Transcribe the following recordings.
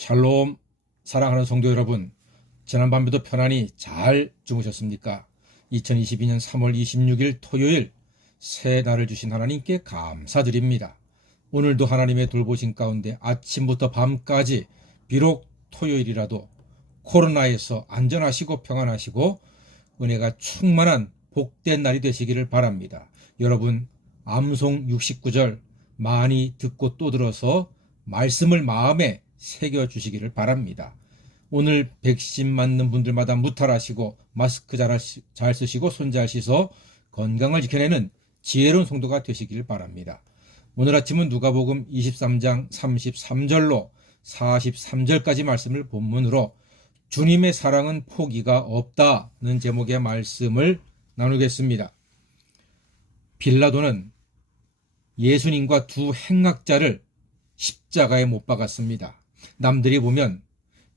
샬롬, 사랑하는 성도 여러분, 지난밤에도 편안히 잘 주무셨습니까? 2022년 3월 26일 토요일 새 날을 주신 하나님께 감사드립니다. 오늘도 하나님의 돌보신 가운데 아침부터 밤까지 비록 토요일이라도 코로나에서 안전하시고 평안하시고 은혜가 충만한 복된 날이 되시기를 바랍니다. 여러분, 암송 69절 많이 듣고 또 들어서 말씀을 마음에 새겨주시기를 바랍니다. 오늘 백신 맞는 분들마다 무탈하시고 마스크 잘 쓰시고 손 잘 씻어 건강을 지켜내는 지혜로운 성도가 되시기를 바랍니다. 오늘 아침은 누가복음 23장 33절로 43절까지 말씀을 본문으로 주님의 사랑은 포기가 없다는 제목의 말씀을 나누겠습니다. 빌라도는 예수님과 두 행악자를 십자가에 못 박았습니다. 남들이 보면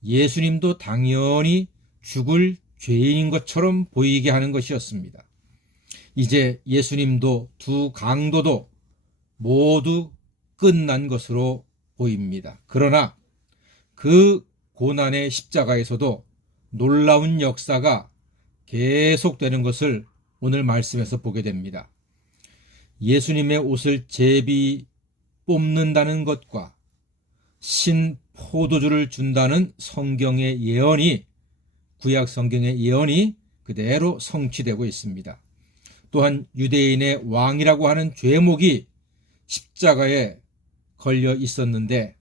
예수님도 당연히 죽을 죄인인 것처럼 보이게 하는 것이었습니다. 이제 예수님도 두 강도도 모두 끝난 것으로 보입니다. 그러나 그 고난의 십자가에서도 놀라운 역사가 계속되는 것을 오늘 말씀에서 보게 됩니다. 예수님의 옷을 제비 뽑는다는 것과 신 포도주를 준다는 성경의 예언이, 구약 성경의 예언이 그대로 성취되고 있습니다. 또한 유대인의 왕이라고 하는 죄목이 십자가에 걸려 있었는데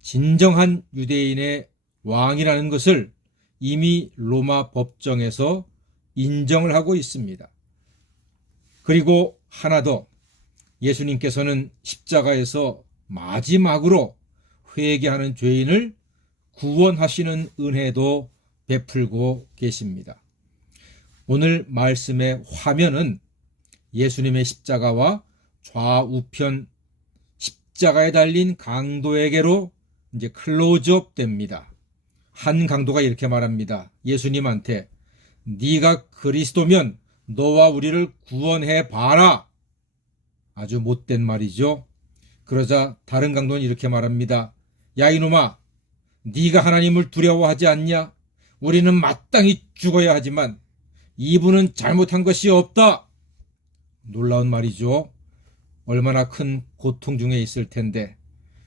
진정한 유대인의 왕이라는 것을 이미 로마 법정에서 인정을 하고 있습니다. 그리고 하나 더, 예수님께서는 십자가에서 마지막으로 회개하는 죄인을 구원하시는 은혜도 베풀고 계십니다. 오늘 말씀의 화면은 예수님의 십자가와 좌우편 십자가에 달린 강도에게로 이제 클로즈업 됩니다. 한 강도가 이렇게 말합니다. 예수님한테 네가 그리스도면 너와 우리를 구원해 봐라. 아주 못된 말이죠. 그러자 다른 강도는 이렇게 말합니다. 야 이놈아, 네가 하나님을 두려워하지 않냐? 우리는 마땅히 죽어야 하지만 이분은 잘못한 것이 없다. 놀라운 말이죠. 얼마나 큰 고통 중에 있을 텐데.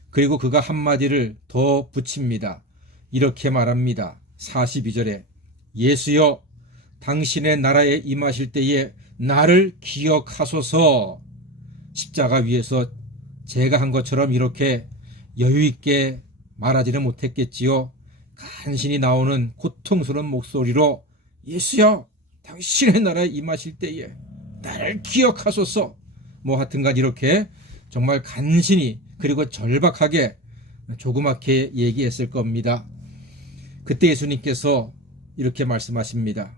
그리고 그가 한마디를 더 붙입니다. 이렇게 말합니다. 42절에 예수여, 당신의 나라에 임하실 때에 나를 기억하소서. 십자가 위에서 제가 한 것처럼 이렇게 여유있게 말하지는 못했겠지요. 간신히 나오는 고통스러운 목소리로 예수여, 당신의 나라에 임하실 때에 나를 기억하소서. 하여튼간 이렇게 정말 간신히 그리고 절박하게 조그맣게 얘기했을 겁니다. 그때 예수님께서 이렇게 말씀하십니다.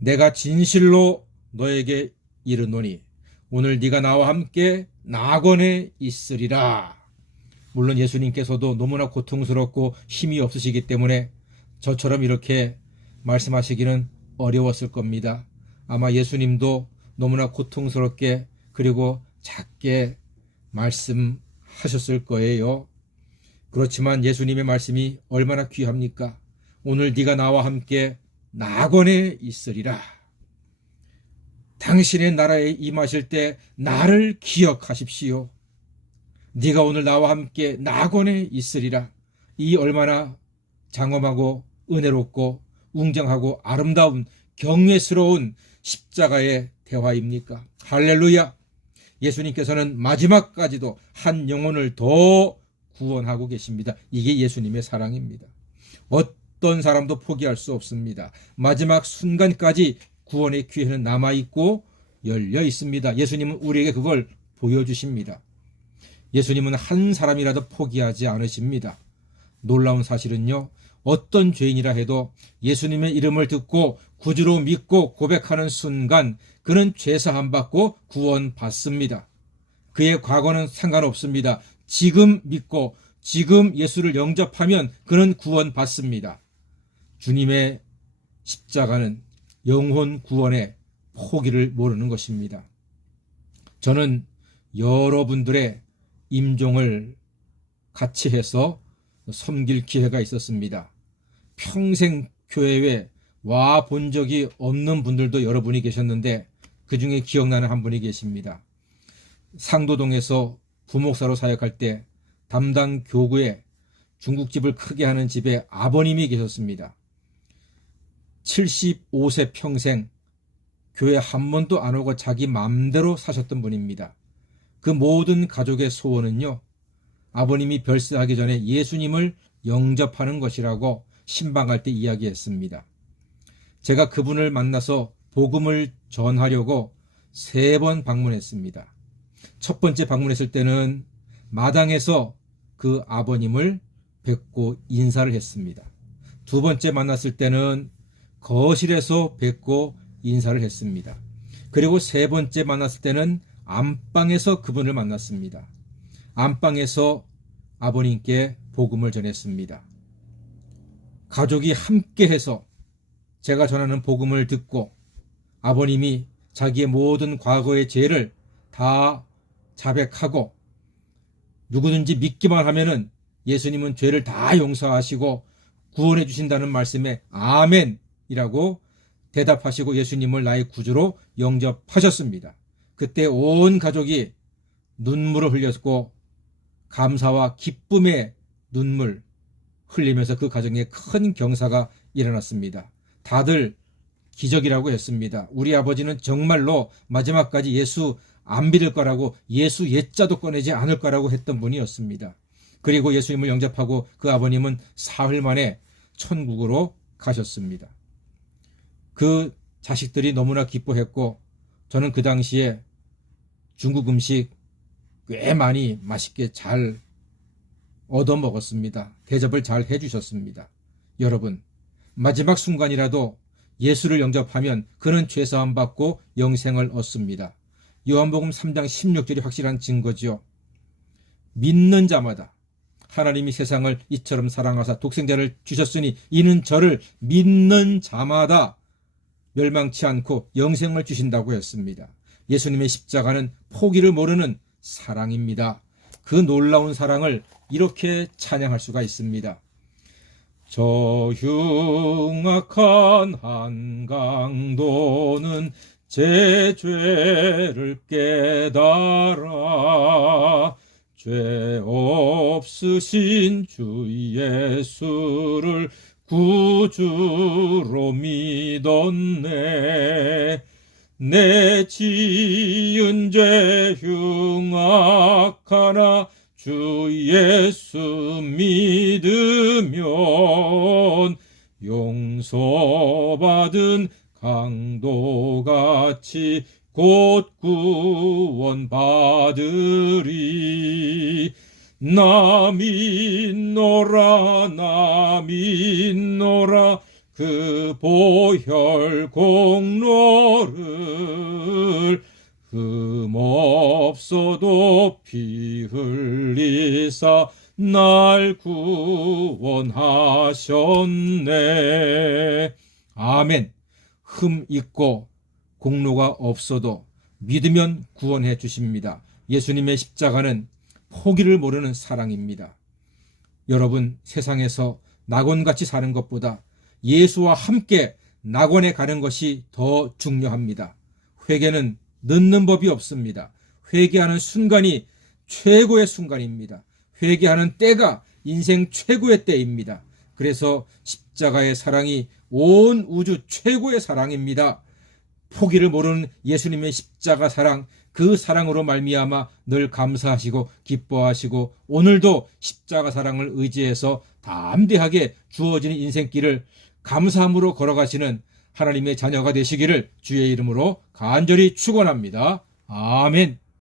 내가 진실로 너에게 이르노니 오늘 네가 나와 함께 낙원에 있으리라. 물론 예수님께서도 너무나 고통스럽고 힘이 없으시기 때문에 저처럼 이렇게 말씀하시기는 어려웠을 겁니다. 아마 예수님도 너무나 고통스럽게 그리고 작게 말씀하셨을 거예요. 그렇지만 예수님의 말씀이 얼마나 귀합니까? 오늘 네가 나와 함께 낙원에 있으리라. 당신의 나라에 임하실 때 나를 기억하십시오. 네가 오늘 나와 함께 낙원에 있으리라. 이 얼마나 장엄하고 은혜롭고 웅장하고 아름다운 경외스러운 십자가의 대화입니까? 할렐루야. 예수님께서는 마지막까지도 한 영혼을 더 구원하고 계십니다. 이게 예수님의 사랑입니다. 어떤 사람도 포기할 수 없습니다. 마지막 순간까지 구원의 기회는 남아있고 열려 있습니다. 예수님은 우리에게 그걸 보여주십니다. 예수님은 한 사람이라도 포기하지 않으십니다. 놀라운 사실은요, 어떤 죄인이라 해도 예수님의 이름을 듣고 구주로 믿고 고백하는 순간 그는 죄사함 받고 구원받습니다. 그의 과거는 상관없습니다. 지금 믿고 지금 예수를 영접하면 그는 구원받습니다. 주님의 십자가는 영혼 구원의 포기를 모르는 것입니다. 저는 여러분들의 임종을 같이 해서 섬길 기회가 있었습니다. 평생 교회에 와 본 적이 없는 분들도 여러분이 계셨는데 그 중에 기억나는 한 분이 계십니다. 상도동에서 부목사로 사역할 때 담당 교구에 중국집을 크게 하는 집에 아버님이 계셨습니다. 75세 평생 교회 한 번도 안 오고 자기 마음대로 사셨던 분입니다. 그 모든 가족의 소원은요, 아버님이 별세하기 전에 예수님을 영접하는 것이라고 신방할 때 이야기했습니다. 제가 그분을 만나서 복음을 전하려고 3번 방문했습니다. 첫 번째 방문했을 때는 마당에서 그 아버님을 뵙고 인사를 했습니다. 두 번째 만났을 때는 거실에서 뵙고 인사를 했습니다. 그리고 세 번째 만났을 때는 안방에서 그분을 만났습니다. 안방에서 아버님께 복음을 전했습니다. 가족이 함께해서 제가 전하는 복음을 듣고 아버님이 자기의 모든 과거의 죄를 다 자백하고 누구든지 믿기만 하면은 예수님은 죄를 다 용서하시고 구원해 주신다는 말씀에 아멘이라고 대답하시고 예수님을 나의 구주로 영접하셨습니다. 그때 온 가족이 눈물을 흘렸고 감사와 기쁨의 눈물 흘리면서 그 가정에 큰 경사가 일어났습니다. 다들 기적이라고 했습니다. 우리 아버지는 정말로 마지막까지 예수 안 믿을 거라고 예수 예자도 꺼내지 않을 거라고 했던 분이었습니다. 그리고 예수님을 영접하고 그 아버님은 사흘 만에 천국으로 가셨습니다. 그 자식들이 너무나 기뻐했고 저는 그 당시에 중국 음식 꽤 많이 맛있게 잘 얻어먹었습니다. 대접을 잘 해주셨습니다. 여러분, 마지막 순간이라도 예수를 영접하면 그는 죄사함 받고 영생을 얻습니다. 요한복음 3장 16절이 확실한 증거죠. 믿는 자마다 하나님이 세상을 이처럼 사랑하사 독생자를 주셨으니 이는 저를 믿는 자마다 멸망치 않고 영생을 주신다고 했습니다. 예수님의 십자가는 포기를 모르는 사랑입니다. 그 놀라운 사랑을 이렇게 찬양할 수가 있습니다. 저 흉악한 한강도는 제 죄를 깨달아 죄 없으신 주 예수를 구주로 믿었네. 내 지은 죄 흉악하나 주 예수 믿으면 용서받은 강도같이 곧 구원받으리. 나 믿노라 그 보혈 공로를 흠없어도 피 흘리사 날 구원하셨네. 아멘. 흠 있고 공로가 없어도 믿으면 구원해 주십니다. 예수님의 십자가는 포기를 모르는 사랑입니다. 여러분, 세상에서 낙원같이 사는 것보다 예수와 함께 낙원에 가는 것이 더 중요합니다. 회개는 늦는 법이 없습니다. 회개하는 순간이 최고의 순간입니다. 회개하는 때가 인생 최고의 때입니다. 그래서 십자가의 사랑이 온 우주 최고의 사랑입니다. 포기를 모르는 예수님의 십자가 사랑, 그 사랑으로 말미암아 늘 감사하시고 기뻐하시고 오늘도 십자가 사랑을 의지해서 담대하게 주어지는 인생길을 감사함으로 걸어가시는 하나님의 자녀가 되시기를 주의 이름으로 간절히 축원합니다. 아멘.